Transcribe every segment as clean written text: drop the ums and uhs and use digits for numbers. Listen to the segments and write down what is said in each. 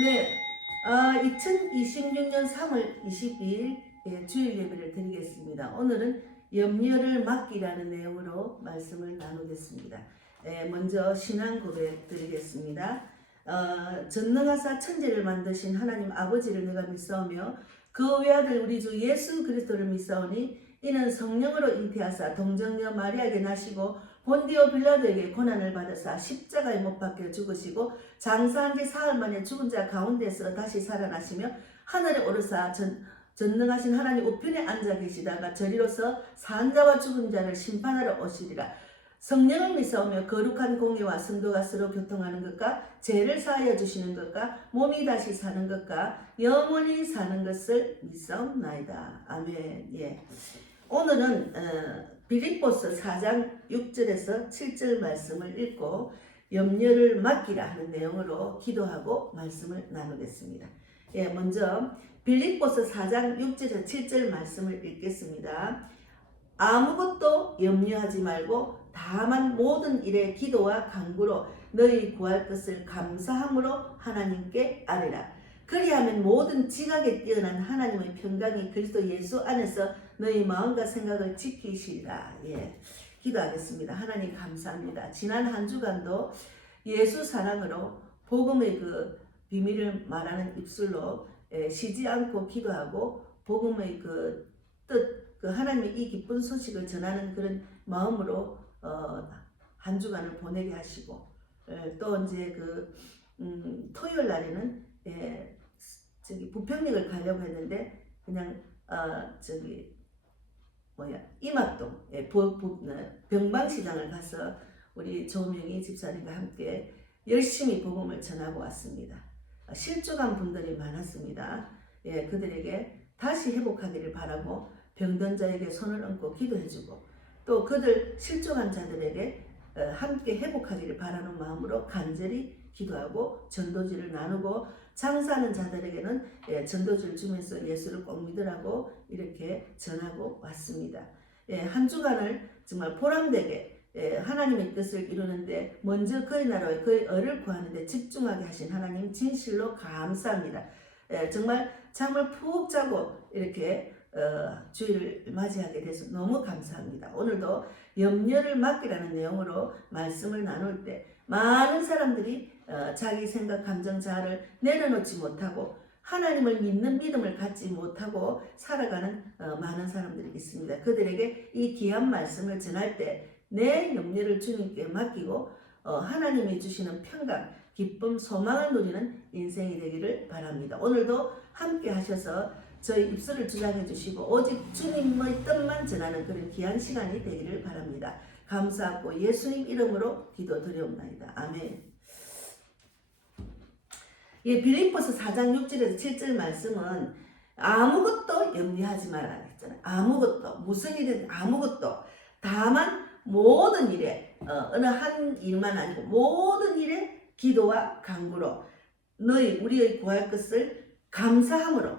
네, 2026년 3월 22일 주일 예배를 드리겠습니다. 오늘은 염려를 맡기라는 내용으로 말씀을 나누겠습니다. 먼저 신앙 고백 드리겠습니다. 전능하사 천지를 만드신 하나님 아버지를 내가 믿사오며 그 외아들 우리 주 예수 그리스도를 믿사오니 이는 성령으로 잉태하사 동정녀 마리아에게 나시고 본디오 빌라도에게 고난을 받으사 십자가에 못 박혀 죽으시고 장사한 지 사흘 만에 죽은 자 가운데서 다시 살아나시며 하늘에 오르사 전능하신 하나님 우편에 앉아 계시다가 저리로서 산 자와 죽은 자를 심판하러 오시리라. 성령을 믿사오며 거룩한 공예와 성도가 서로 교통하는 것과 죄를 사하여 주시는 것과 몸이 다시 사는 것과 영원히 사는 것을 믿사옵나이다. 아멘. 예. 오늘은 빌립보서 4장 6절에서 7절 말씀을 읽고 염려를 맡기라 하는 내용으로 기도하고 말씀을 나누겠습니다. 예, 먼저 빌립보서 4장 6절에서 7절 말씀을 읽겠습니다. 아무것도 염려하지 말고 다만 모든 일에 기도와 간구로 너희 구할 것을 감사함으로 하나님께 아뢰라. 그리하면 모든 지각에 뛰어난 하나님의 평강이 그리스도 예수 안에서 너희 마음과 생각을 지키시리라. 예, 기도하겠습니다. 하나님 감사합니다. 지난 한 주간도 예수 사랑으로 복음의 그 비밀을 말하는 입술로 쉬지 않고 기도하고 복음의 그 뜻, 그 하나님의 이 기쁜 소식을 전하는 그런 마음으로 한 주간을 보내게 하시고 또 이제 그 토요일 날에는 부평역을 가려고 했는데 그냥 이막동 병방시장을 가서 우리 조명희 집사님과 함께 열심히 복음을 전하고 왔습니다. 실족한 분들이 많았습니다. 예, 그들에게 다시 회복하기를 바라고 병든 자에게 손을 얹고 기도해주고 또 그들 실족한 자들에게 함께 회복하기를 바라는 마음으로 간절히 기도하고 전도지를 나누고 장사하는 자들에게는 전도지를 주면서 예수를 꼭 믿으라고 이렇게 전하고 왔습니다. 한 주간을 정말 보람되게 하나님의 뜻을 이루는데 먼저 그의 나라와 그의 의를 구하는데 집중하게 하신 하나님 진실로 감사합니다. 정말 잠을 푹 자고 이렇게 주일을 맞이하게 돼서 너무 감사합니다. 오늘도 염려를 맡기라는 내용으로 말씀을 나눌 때 많은 사람들이 자기 생각, 감정, 자아를 내려놓지 못하고 하나님을 믿는 믿음을 갖지 못하고 살아가는 많은 사람들이 있습니다. 그들에게 이 귀한 말씀을 전할 때 내 염려를 주님께 맡기고 하나님이 주시는 평강, 기쁨, 소망을 누리는 인생이 되기를 바랍니다. 오늘도 함께 하셔서 저희 입술을 주장해 주시고 오직 주님의 뜻만 전하는 그런 귀한 시간이 되기를 바랍니다. 감사하고 예수님 이름으로 기도드리옵나이다. 아멘. 예, 빌립보서 4장 6절에서 7절 말씀은 아무것도 염려하지 말라 했잖아요. 아무것도, 무슨 일이든 아무것도, 다만 모든 일에 어느 한 일만 아니고 모든 일에 기도와 간구로 우리의 구할 것을 감사함으로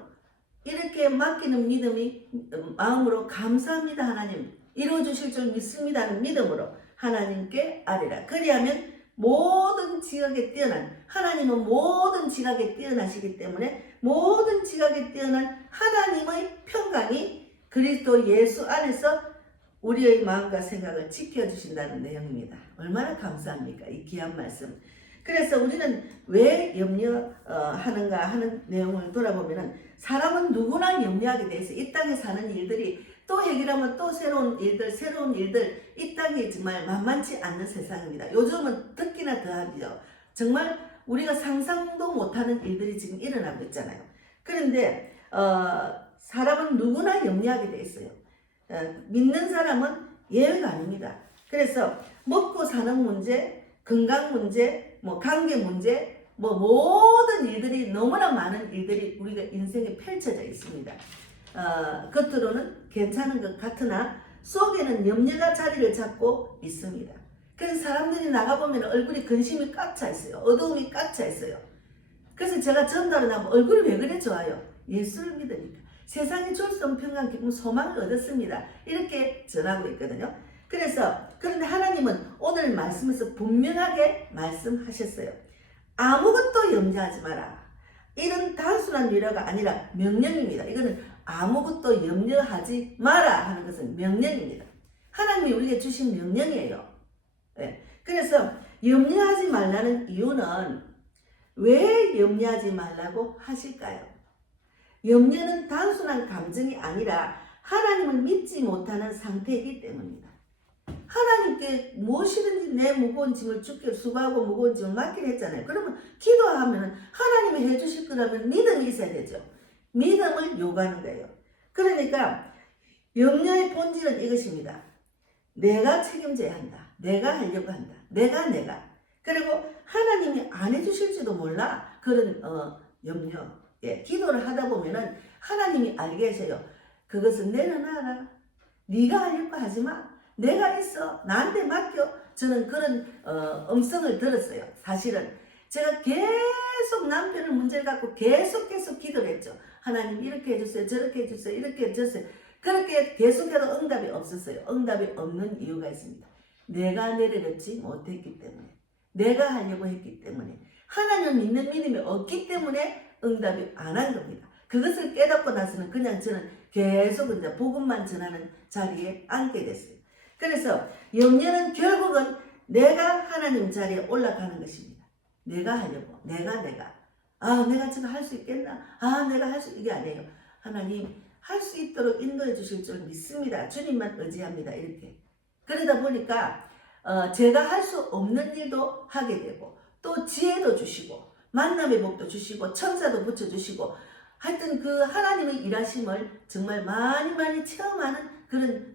이렇게 맡기는 믿음이 마음으로 감사합니다 하나님 이루어주실 줄 믿습니다는 믿음으로 하나님께 아뢰라. 그리하면 모든 지각에 뛰어난 하나님은 모든 지각에 뛰어나시기 때문에 모든 지각에 뛰어난 하나님의 평강이 그리스도 예수 안에서 우리의 마음과 생각을 지켜주신다는 내용입니다. 얼마나 감사합니까? 이 귀한 말씀. 그래서 우리는 왜 염려하는가 하는 내용을 돌아보면 사람은 누구나 염려하게 돼서 이 땅에 사는 일들이 또 해결하면 또 새로운 일들 이 땅이 정말 만만치 않는 세상입니다. 요즘은 특히나 더하죠. 정말 우리가 상상도 못하는 일들이 지금 일어나고 있잖아요. 그런데 사람은 누구나 염려하게 돼 있어요. 믿는 사람은 예외가 아닙니다. 그래서 먹고 사는 문제, 건강 문제, 관계 문제, 모든 일들이 너무나 많은 일들이 우리가 인생에 펼쳐져 있습니다. 겉으로는 괜찮은 것 같으나 속에는 염려가 자리를 잡고 있습니다. 그래서 사람들이 나가보면 얼굴이 근심이 꽉 차 있어요. 어두움이 꽉 차 있어요. 그래서 제가 전달을 하면 얼굴이 왜 그래 좋아요? 예수를 믿으니까. 세상에 줄 수 없는 평강, 기쁨, 소망을 얻었습니다. 이렇게 전하고 있거든요. 그런데 하나님은 오늘 말씀에서 분명하게 말씀하셨어요. 아무것도 염려하지 마라. 이런 단순한 위로가 아니라 명령입니다. 이거는 아무것도 염려하지 마라 하는 것은 명령입니다. 하나님이 우리에게 주신 명령이에요. 예. 그래서 염려하지 말라는 이유는 왜 염려하지 말라고 하실까요? 염려는 단순한 감정이 아니라 하나님을 믿지 못하는 상태이기 때문입니다. 하나님께 무엇이든지 내 무거운 짐을 주께 수고하고 무거운 짐을 맡기려 했잖아요. 그러면 기도하면 하나님이 해주실 거라면 믿음이 있어야 되죠. 믿음을 요구하는 거예요. 그러니까 염려의 본질은 이것입니다. 내가 책임져야 한다. 내가 하려고 한다. 내가. 그리고 하나님이 안 해주실지도 몰라. 그런 염려. 예, 기도를 하다 보면은 하나님이 알게 하셔요. 그것은 내려놔라. 네가 하려고 하지 마. 내가 있어. 나한테 맡겨. 저는 그런 음성을 들었어요. 사실은 제가 계속 남편의 문제를 갖고 계속 기도를 했죠. 하나님 이렇게 해주세요. 저렇게 해주세요. 이렇게 해주세요. 그렇게 계속해도 응답이 없었어요. 응답이 없는 이유가 있습니다. 내가 내려놓지 못했기 때문에, 내가 하려고 했기 때문에, 하나님을 믿는 믿음이 없기 때문에 응답이 안 한 겁니다. 그것을 깨닫고 나서는 그냥 저는 계속 이제 복음만 전하는 자리에 앉게 됐어요. 그래서 염려는 결국은 내가 하나님 자리에 올라가는 것입니다. 내가 하려고, 내가. 내가 지금 할 수 있겠나? 내가 할 수, 이게 아니에요. 하나님 할 수 있도록 인도해 주실 줄 믿습니다. 주님만 의지합니다. 이렇게. 그러다 보니까 제가 할 수 없는 일도 하게 되고 또 지혜도 주시고 만남의 복도 주시고 천사도 붙여주시고 하여튼 그 하나님의 일하심을 정말 많이 체험하는 그런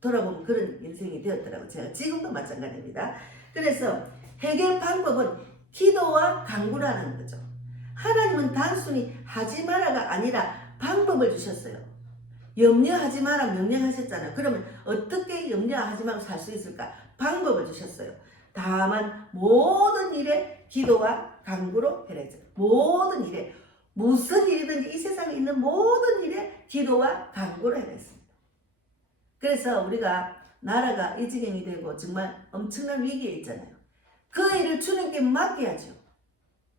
돌아보면 그런 인생이 되었더라고요. 제가 지금도 마찬가지입니다. 그래서 해결 방법은 기도와 간구라는 거죠. 하나님은 단순히 하지 마라가 아니라 방법을 주셨어요. 염려하지 마라 명령하셨잖아요. 그러면 어떻게 염려하지 말고 살 수 있을까? 방법을 주셨어요. 다만 모든 일에 기도와 간구로 해라 했죠. 모든 일에 무슨 일이든지 이 세상에 있는 모든 일에 기도와 간구로 해라 했습니다. 그래서 우리가 나라가 이 지경이 되고 정말 엄청난 위기에 있잖아요. 그 일을 주님께 맡겨야죠.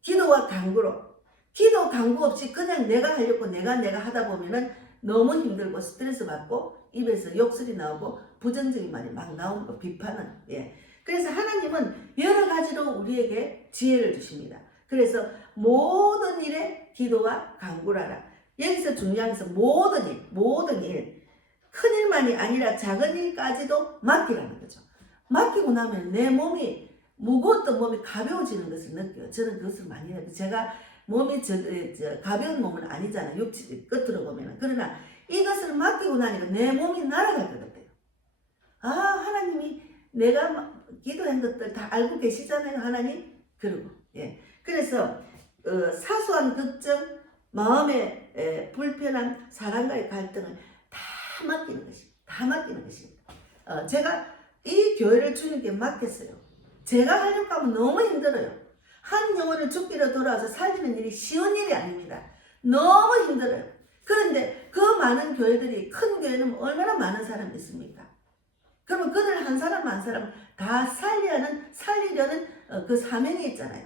기도와 간구로. 기도 간구 없이 그냥 내가 하려고 내가 하다 보면은 너무 힘들고 스트레스 받고 입에서 욕설이 나오고 부정적인 말이 막 나오는 거, 비판은. 예. 그래서 하나님은 여러 가지로 우리에게 지혜를 주십니다. 그래서 모든 일에 기도와 간구를 하라. 여기서 중요한 것은 모든 일. 큰 일만이 아니라 작은 일까지도 맡기라는 거죠. 맡기고 나면 내 몸이 무거웠던 몸이 가벼워지는 것을 느껴요. 저는 그것을 많이 해요. 제가 몸이 가벼운 몸은 아니잖아요. 육체 끝으로 보면. 그러나 이것을 맡기고 나니까 내 몸이 날아갈 것 같아요. 하나님이 내가 기도한 것들 다 알고 계시잖아요. 하나님. 그리고 예. 그래서 사소한 걱정, 마음의 불편함, 사람과의 갈등을 다 맡기는 것입니다. 제가 이 교회를 주님께 맡겼어요. 제가 하려고 하면 너무 힘들어요. 한 영혼을 죽기로 돌아와서 살리는 일이 쉬운 일이 아닙니다. 너무 힘들어요. 그런데 그 많은 교회들이, 큰 교회는 얼마나 많은 사람이 있습니까? 그러면 그들 한 사람 다 살리려는 그 사명이 있잖아요.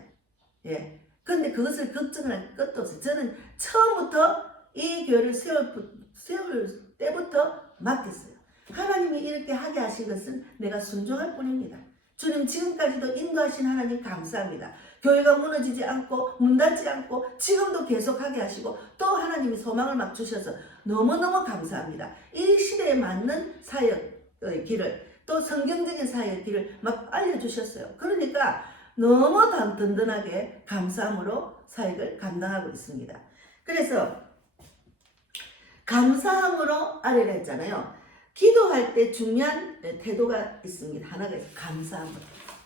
예. 그런데 그것을 걱정할 것도 없어요. 저는 처음부터 이 교회를 세울 때부터 맡겼어요. 하나님이 이렇게 하게 하신 것은 내가 순종할 뿐입니다. 주님 지금까지도 인도하신 하나님 감사합니다. 교회가 무너지지 않고 문 닫지 않고 지금도 계속하게 하시고 또 하나님이 소망을 막 주셔서 너무너무 감사합니다. 이 시대에 맞는 사역의 길을, 또 성경적인 사역의 길을 막 알려주셨어요. 그러니까 너무 든든하게 감사함으로 사역을 감당하고 있습니다. 그래서 감사함으로 아뢰라 했잖아요. 기도할 때 중요한 태도가 있습니다. 하나가 있어요. 감사함.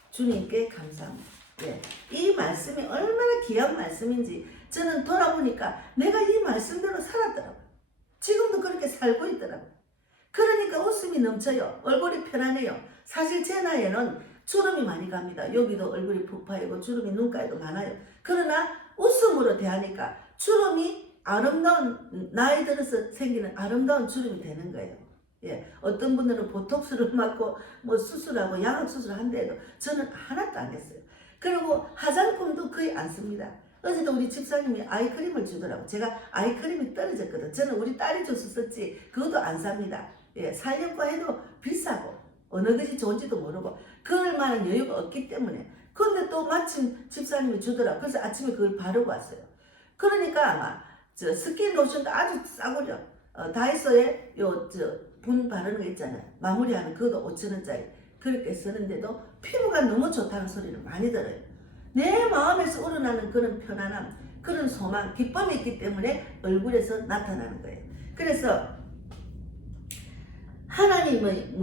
주님께 감사함. 네. 이 말씀이 얼마나 귀한 말씀인지 저는 돌아보니까 내가 이 말씀대로 살았더라고요. 지금도 그렇게 살고 있더라고요. 그러니까 웃음이 넘쳐요. 얼굴이 편안해요. 사실 제 나이에는 주름이 많이 갑니다. 여기도 얼굴이 부파이고 주름이 눈가에도 많아요. 그러나 웃음으로 대하니까 주름이 아름다운, 나이 들어서 생기는 아름다운 주름이 되는 거예요. 예, 어떤 분들은 보톡스를 맞고 뭐 수술하고 양악 수술을 한대도 저는 하나도 안 했어요. 그리고 화장품도 거의 안 씁니다. 어제도 우리 집사님이 아이크림을 주더라고. 제가 아이크림이 떨어졌거든. 저는 우리 딸이 줘서 썼지 그것도 안 삽니다. 예, 살려고 해도 비싸고 어느 것이 좋은지도 모르고 그럴 만한 여유가 없기 때문에. 근데 또 마침 집사님이 주더라고. 그래서 아침에 그걸 바르고 왔어요. 그러니까 아마 저 스킨 로션도 아주 싸구려. 다이소에 분 바르는 거 있잖아요. 마무리하는 그것도 5,000원짜리. 그렇게 쓰는데도 피부가 너무 좋다는 소리를 많이 들어요. 내 마음에서 우러나는 그런 편안함, 그런 소망, 기쁨이 있기 때문에 얼굴에서 나타나는 거예요. 그래서 하나님은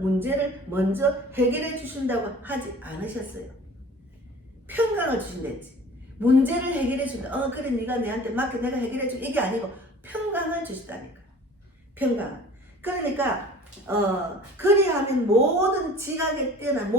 문제를 먼저 해결해 주신다고 하지 않으셨어요. 평강을 주신다지. 문제를 해결해 준다. 그래 네가 내한테 맡겨 내가 해결해 줄 이게 아니고 평강을 주시다니까. 평강. 그러니까 그리하면 모든 지각에 뛰어난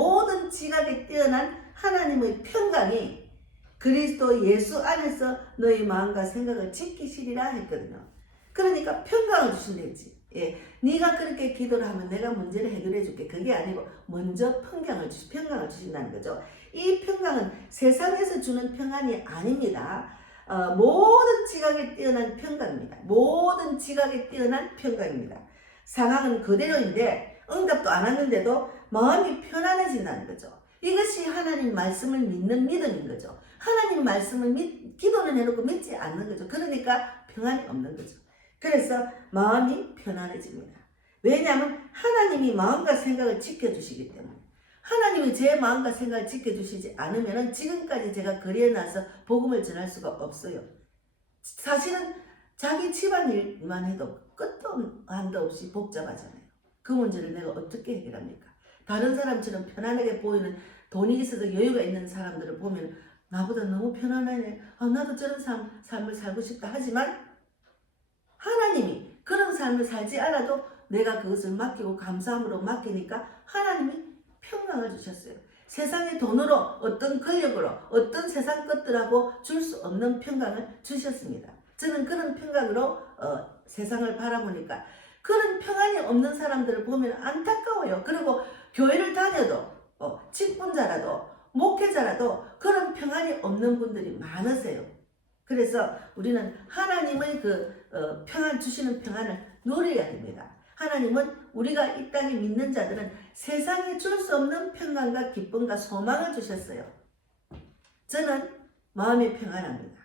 하나님의 평강이 그리스도 예수 안에서 너희 마음과 생각을 지키시리라 했거든요. 그러니까 평강을 주신다지. 예, 네가 그렇게 기도를 하면 내가 문제를 해결해 줄게. 그게 아니고 먼저 평강을 주신다는 거죠. 이 평강은 세상에서 주는 평안이 아닙니다. 모든 지각에 뛰어난 평강입니다. 모든 지각에 뛰어난 평강입니다. 상황은 그대로인데 응답도 안 왔는데도 마음이 편안해진다는 거죠. 이것이 하나님 말씀을 믿는 믿음인 거죠. 하나님 말씀을 기도는 해놓고 믿지 않는 거죠. 그러니까 평안이 없는 거죠. 그래서 마음이 편안해집니다. 왜냐하면 하나님이 마음과 생각을 지켜주시기 때문에. 하나님이 제 마음과 생각을 지켜주시지 않으면 지금까지 제가 거리에 나서 복음을 전할 수가 없어요. 사실은 자기 집안일만 해도 끝도 한도 없이 복잡하잖아요. 그 문제를 내가 어떻게 해결합니까? 다른 사람처럼 편안하게 보이는 돈이 있어도 여유가 있는 사람들을 보면 나보다 너무 편안하네. 나도 저런 삶을 살고 싶다. 하지만 하나님이 그런 삶을 살지 않아도 내가 그것을 맡기고 감사함으로 맡기니까 하나님이 평강을 주셨어요. 세상의 돈으로 어떤 권력으로 어떤 세상 것들하고 줄 수 없는 평강을 주셨습니다. 저는 그런 평강으로 세상을 바라보니까 그런 평안이 없는 사람들을 보면 안타까워요. 그리고 교회를 다녀도 직분자라도 목회자라도 그런 평안이 없는 분들이 많으세요. 그래서 우리는 하나님의 평안 주시는 평안을 누려야 됩니다. 하나님은 우리가 이 땅에 믿는 자들은 세상에 줄 수 없는 평안과 기쁨과 소망을 주셨어요. 저는 마음이 평안합니다.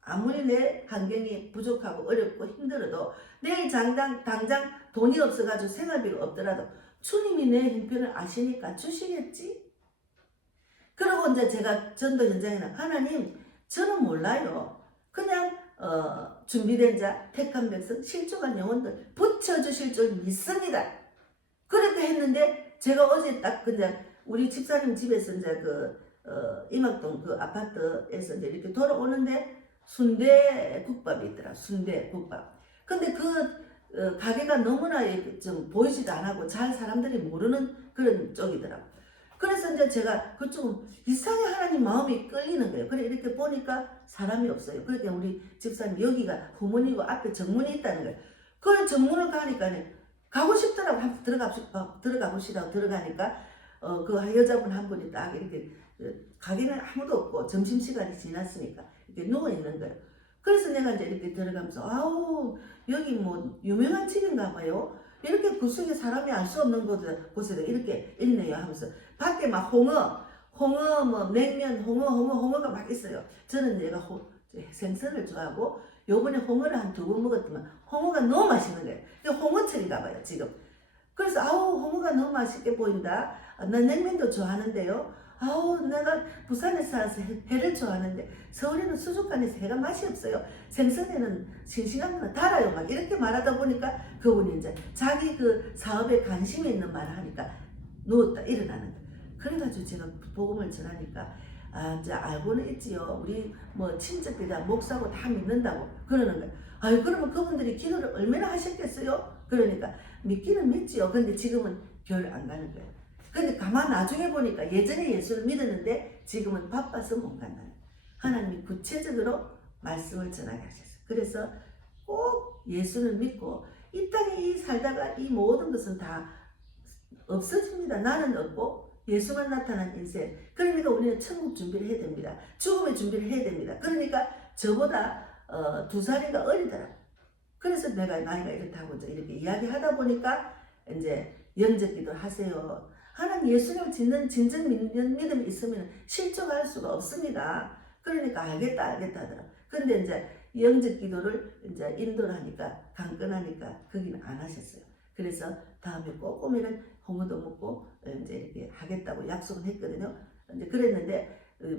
아무리 내 환경이 부족하고 어렵고 힘들어도 내일 당장 돈이 없어가지고 생활비가 없더라도 주님이 내 형편을 아시니까 주시겠지? 그리고 이제 제가 전도 현장에는 하나님 저는 몰라요. 그냥 준비된 자, 택한 백성, 실족한 영혼들 붙여주실 줄 믿습니다. 그렇게 했는데 제가 어제 딱 그냥 우리 집사님 집에서 이제 임학동 그 아파트에서 이제 이렇게 돌아오는데 순대국밥이 있더라. 순대국밥. 근데 가게가 너무나 좀 보이지도 않고 잘 사람들이 모르는 그런 쪽이더라고. 그래서 이제 제가 그쪽은 이상하게 하나님 마음이 끌리는 거예요. 그래 이렇게 보니까 사람이 없어요. 그러니까 우리 집사님 여기가 후문이고 앞에 정문이 있다는 거예요. 그 정문을 가니까 가고 싶더라고. 한번 들어가 보시라고 들어가니까 그 여자분 한 분이 딱 이렇게 가게는 아무도 없고 점심시간이 지났으니까 이렇게 누워있는 거예요. 그래서 내가 이제 이렇게 들어가면서 아우 여기 뭐 유명한 집인가 봐요. 이렇게 구석에 사람이 알 수 없는 곳에 이렇게 있네요 하면서 밖에 막 홍어 뭐 냉면 홍어가 막 있어요. 저는 내가 생선을 좋아하고 요번에 홍어를 한 2번 먹었지만 홍어가 너무 맛있는 거예요. 홍어철인가 봐요 지금. 그래서 아우 홍어가 너무 맛있게 보인다. 난 냉면도 좋아하는데요. 아우 내가 부산에 살아서 회를 좋아하는데 서울에는 수족관에서 회가 맛이 없어요. 생선에는 싱싱한 거는 달아요. 막 이렇게 말하다 보니까 그분이 이제 자기 그 사업에 관심이 있는 말을 하니까 누웠다 일어나는 거예요. 그래가지고 제가 복음을 전하니까 이제 알고는 있지요. 우리 뭐 친척들이 다 목사고 다 믿는다고 그러는 거예요. 아유 그러면 그분들이 기도를 얼마나 하셨겠어요? 그러니까 믿기는 믿지요. 근데 지금은 교회를 안 가는 거예요. 근데 가만 나중에 보니까 예전에 예수를 믿었는데 지금은 바빠서 못 간다는 거예요. 하나님이 구체적으로 말씀을 전하게 하셨어요. 그래서 꼭 예수를 믿고 이 땅에 살다가 이 모든 것은 다 없어집니다. 나는 없고 예수만 나타난 인생. 그러니까 우리는 천국 준비를 해야 됩니다. 죽음의 준비를 해야 됩니다. 그러니까 저보다 2살인가 어리더라고. 그래서 내가 나이가 이렇다고 이렇게 이야기하다 보니까 이제 영접기도 하세요. 하나님 예수님을 진정 믿음이 있으면 실족할 수가 없습니다. 그러니까 알겠다 하더라고. 근데 이제 영접기도를 이제 인도를 하니까 강건하니까 거기는 안 하셨어요. 그래서 다음에 꼭 오면은 홍어도 먹고 이제 이렇게 하겠다고 약속을 했거든요. 이제 그랬는데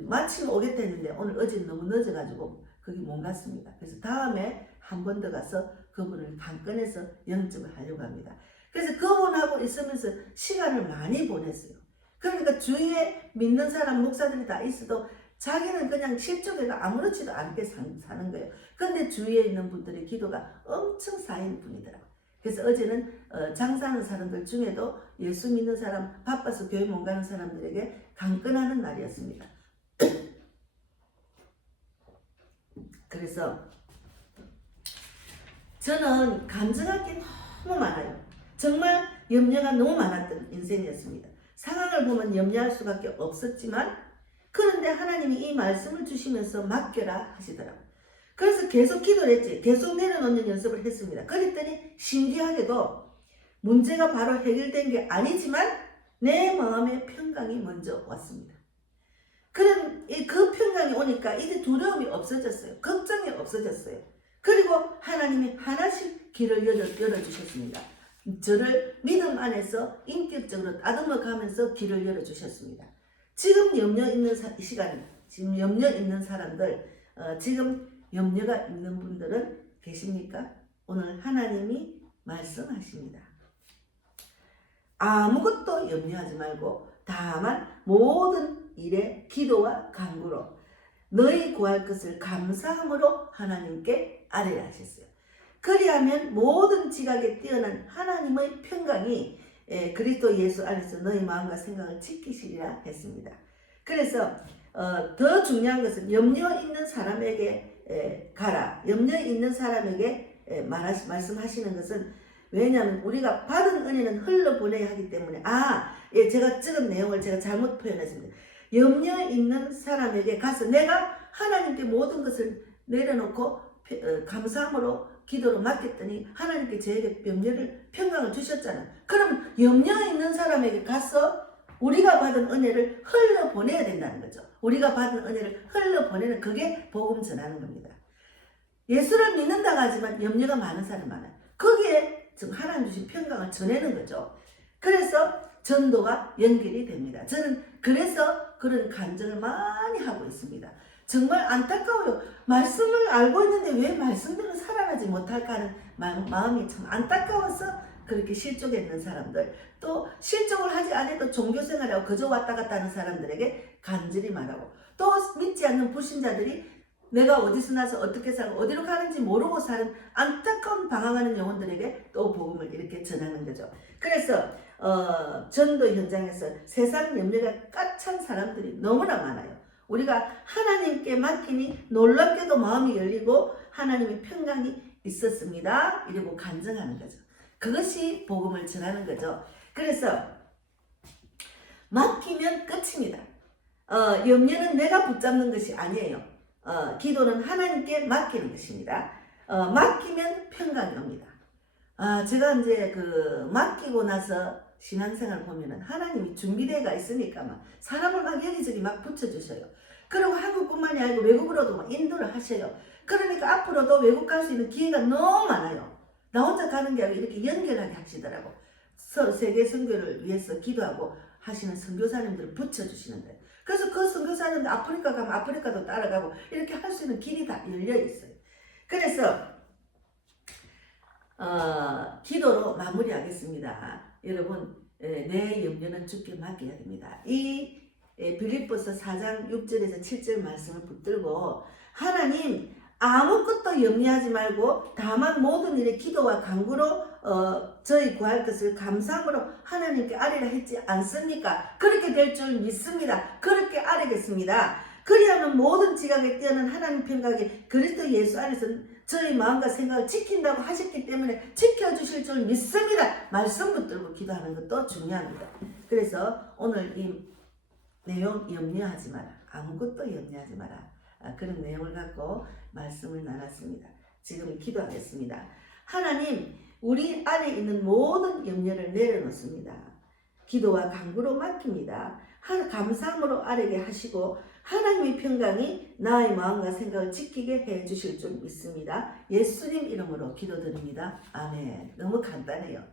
마침 오겠다 했는데 오늘 어제 너무 늦어가지고 거기 못 갔습니다. 그래서 다음에 한 번 더 가서 그분을 강건해서 영접을 하려고 합니다. 그래서 그분하고 있으면서 시간을 많이 보냈어요. 그러니까 주위에 믿는 사람 목사들이 다 있어도 자기는 그냥 실족해가 아무렇지도 않게 사는 거예요. 근데 주위에 있는 분들의 기도가 엄청 쌓이는 분이더라고요. 그래서 어제는 장사하는 사람들 중에도 예수 믿는 사람, 바빠서 교회 못 가는 사람들에게 강건하는 날이었습니다. 그래서 저는 감정할 게 너무 많아요. 정말 염려가 너무 많았던 인생이었습니다. 상황을 보면 염려할 수밖에 없었지만 그런데 하나님이 이 말씀을 주시면서 맡겨라 하시더라고요. 그래서 계속 기도를 했지. 계속 내려놓는 연습을 했습니다. 그랬더니 신기하게도 문제가 바로 해결된 게 아니지만 내 마음의 평강이 먼저 왔습니다. 그 평강이 오니까 이제 두려움이 없어졌어요. 걱정이 없어졌어요. 그리고 하나님이 하나씩 길을 열어주셨습니다. 저를 믿음 안에서 인격적으로 다듬어 가면서 길을 열어주셨습니다. 지금 염려 있는 시간, 지금 염려 있는 사람들, 지금 염려가 있는 분들은 계십니까? 오늘 하나님이 말씀하십니다. 아무것도 염려하지 말고 다만 모든 일에 기도와 간구로 너희 구할 것을 감사함으로 하나님께 아뢰라 하셨어요. 그리하면 모든 지각에 뛰어난 하나님의 평강이 그리스도 예수 안에서 너희 마음과 생각을 지키시리라 했습니다. 그래서 더 중요한 것은 염려 있는 사람에게 가라. 염려 있는 사람에게 말씀하시는 것은 왜냐하면 우리가 받은 은혜는 흘러보내야 하기 때문에 제가 찍은 내용을 제가 잘못 표현했습니다. 염려 있는 사람에게 가서 내가 하나님께 모든 것을 내려놓고 감사함으로 기도로 맡겼더니 하나님께 저에게 평강을 주셨잖아요. 그럼 염려 있는 사람에게 가서 우리가 받은 은혜를 흘러보내야 된다는 거죠. 우리가 받은 은혜를 흘러보내는 그게 복음 전하는 겁니다. 예수를 믿는다고 하지만 염려가 많은 사람 많아요. 거기에 지금 하나님 주신 평강을 전하는 거죠. 그래서 전도가 연결이 됩니다. 저는 그래서 그런 간증을 많이 하고 있습니다. 정말 안타까워요. 말씀을 알고 있는데 왜 말씀대로 살아가지 못할까 하는 마음이 참 안타까워서 그렇게 실족해 있는 사람들, 또 실족을 하지 않아도 종교생활하고 그저 왔다 갔다 하는 사람들에게 간절히 말하고, 또 믿지 않는 불신자들이 내가 어디서 나서 어떻게 살고 어디로 가는지 모르고 사는 안타까운 방황하는 영혼들에게 또 복음을 이렇게 전하는 거죠. 그래서 전도 현장에서 세상 염려가 까찬 사람들이 너무나 많아요. 우리가 하나님께 맡기니 놀랍게도 마음이 열리고 하나님의 평강이 있었습니다. 이러고 간증하는 거죠. 그것이 복음을 전하는 거죠. 그래서 맡기면 끝입니다. 염려는 내가 붙잡는 것이 아니에요. 기도는 하나님께 맡기는 것입니다. 맡기면 평강이 옵니다. 제가 이제 맡기고 나서 신앙생활 보면은 하나님이 준비대가 있으니까 막 사람을 막 여기저기 막 붙여주셔요. 그리고 한국뿐만이 아니고 외국으로도 막 인도를 하셔요. 그러니까 앞으로도 외국 갈 수 있는 기회가 너무 많아요. 나 혼자 가는 게 아니고 이렇게 연결하게 하시더라고. 세계 선교를 위해서 기도하고 하시는 선교사님들을 붙여주시는데, 그래서 그 선교사님들 아프리카 가면 아프리카도 따라가고 이렇게 할 수 있는 길이 다 열려 있어요. 그래서 기도로 마무리하겠습니다. 여러분, 내 염려는 주께 맡겨야 됩니다. 이 빌립보서 4장 6절에서 7절 말씀을 붙들고 하나님 아무것도 염려하지 말고 다만 모든 일에 기도와 간구로 저희 구할 것을 감사함으로 하나님께 아뢰라 했지 않습니까? 그렇게 될 줄 믿습니다. 그렇게 아뢰겠습니다. 그리하면 모든 지각에 뛰어난 하나님 평강이 그리스도 예수 안에서 저희 마음과 생각을 지킨다고 하셨기 때문에 지켜주실 줄 믿습니다. 말씀 붙들고 기도하는 것도 중요합니다. 그래서 오늘 이 내용 염려하지 마라. 아무것도 염려하지 마라. 그런 내용을 갖고 말씀을 나눴습니다. 지금 기도하겠습니다. 하나님, 우리 안에 있는 모든 염려를 내려놓습니다. 기도와 간구로 맡깁니다. 감사함으로 아뢰게 하시고 하나님의 평강이 나의 마음과 생각을 지키게 해 주실 줄 믿습니다. 예수님 이름으로 기도드립니다. 아멘. 너무 간단해요.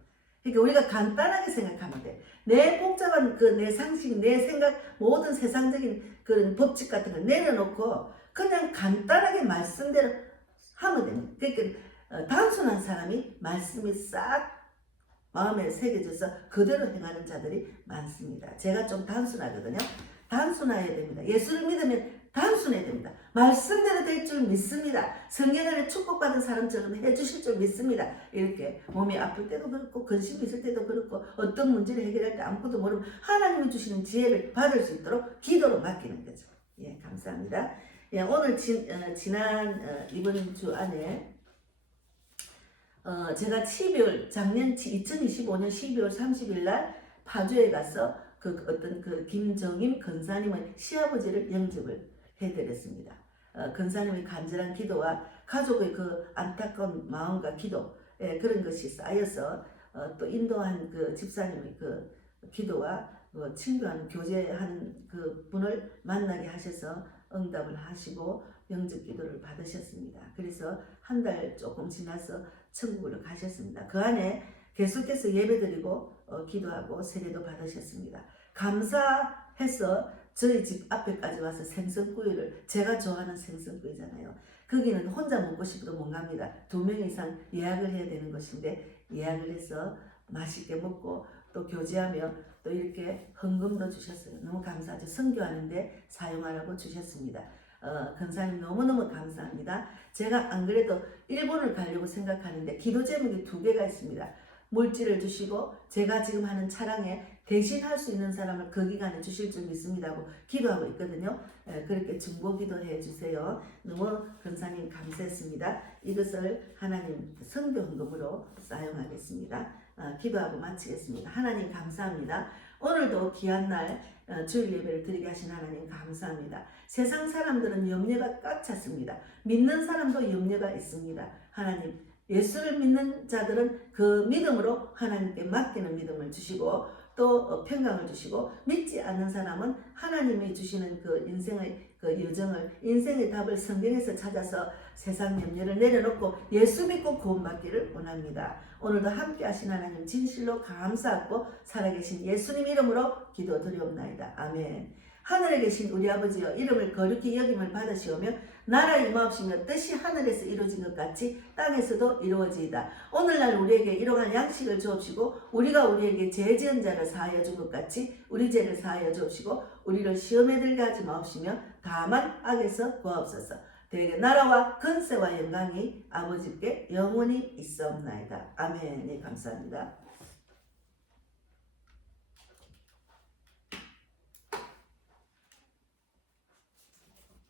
그러니까 우리가 간단하게 생각하면 돼. 내 복잡한 내 상식, 내 생각, 모든 세상적인 그런 법칙 같은 걸 내려놓고 그냥 간단하게 말씀대로 하면 됩니다. 그러니까 단순한 사람이 말씀이 싹 마음에 새겨져서 그대로 행하는 자들이 많습니다. 제가 좀 단순하거든요. 단순해야 됩니다. 예수를 믿으면 단순해야 됩니다. 말씀대로 될 줄 믿습니다. 성경 안에 축복받은 사람처럼 해주실 줄 믿습니다. 이렇게 몸이 아플 때도 그렇고 근심이 있을 때도 그렇고 어떤 문제를 해결할 때 아무것도 모르면 하나님이 주시는 지혜를 받을 수 있도록 기도로 맡기는 거죠. 예, 감사합니다. 예, 오늘 지난 이번 주 안에 제가 작년 2025년 12월 30일 날 파주에 가서 어떤 김정임 권사님의 시아버지를 영접을 해드렸습니다. 권사님의 간절한 기도와 가족의 안타까운 마음과 기도, 그런 것이 쌓여서 또 인도한 집사님의 기도와 친구한 교제하는 분을 만나게 하셔서 응답을 하시고 영접 기도를 받으셨습니다. 그래서 한 달 조금 지나서 천국으로 가셨습니다. 그 안에 계속해서 예배드리고 기도하고 세례도 받으셨습니다. 감사해서 저희 집 앞에까지 와서 생선구이를, 제가 좋아하는 생선구이잖아요. 거기는 혼자 먹고 싶어도 못 갑니다. 2명 이상 예약을 해야 되는 것인데 예약을 해서 맛있게 먹고 또 교제하며 또 이렇게 헌금도 주셨어요. 너무 감사하죠. 선교하는데 사용하라고 주셨습니다. 권사님 너무너무 감사합니다. 제가 안 그래도 일본을 가려고 생각하는데 기도 제목이 2개가 있습니다. 물질을 주시고 제가 지금 하는 차량에 대신할 수 있는 사람을 그 기간에 주실 줄 믿습니다고 기도하고 있거든요. 그렇게 중보기도 해주세요. 너무 권사님 감사했습니다. 이것을 하나님 선교헌금으로 사용하겠습니다. 기도하고 마치겠습니다. 하나님 감사합니다. 오늘도 귀한 날 주일 예배를 드리게 하신 하나님 감사합니다. 세상 사람들은 염려가 꽉 찼습니다. 믿는 사람도 염려가 있습니다. 하나님, 예수를 믿는 자들은 그 믿음으로 하나님께 맡기는 믿음을 주시고 또 평강을 주시고, 믿지 않는 사람은 하나님이 주시는 인생의 여정을, 인생의 답을 성경에서 찾아서 세상 염려를 내려놓고 예수 믿고 구원받기를 원합니다. 오늘도 함께 하신 하나님 진실로 감사하고 살아계신 예수님 이름으로 기도드리옵나이다. 아멘. 하늘에 계신 우리 아버지여, 이름을 거룩히 여김을 받으시오며 나라 임하옵시며 뜻이 하늘에서 이루어진 것 같이 땅에서도 이루어지이다. 오늘날 우리에게 일용할 양식을 주옵시고 우리가 우리에게 죄 지은 자를 사하여 준 것 같이 우리 죄를 사하여 주옵시고 우리를 시험에 들게 하지 마옵시며 다만 악에서 구하옵소서. 대개 나라와 권세와 영광이 아버지께 영원히 있사옵나이다. 아멘. 네, 감사합니다.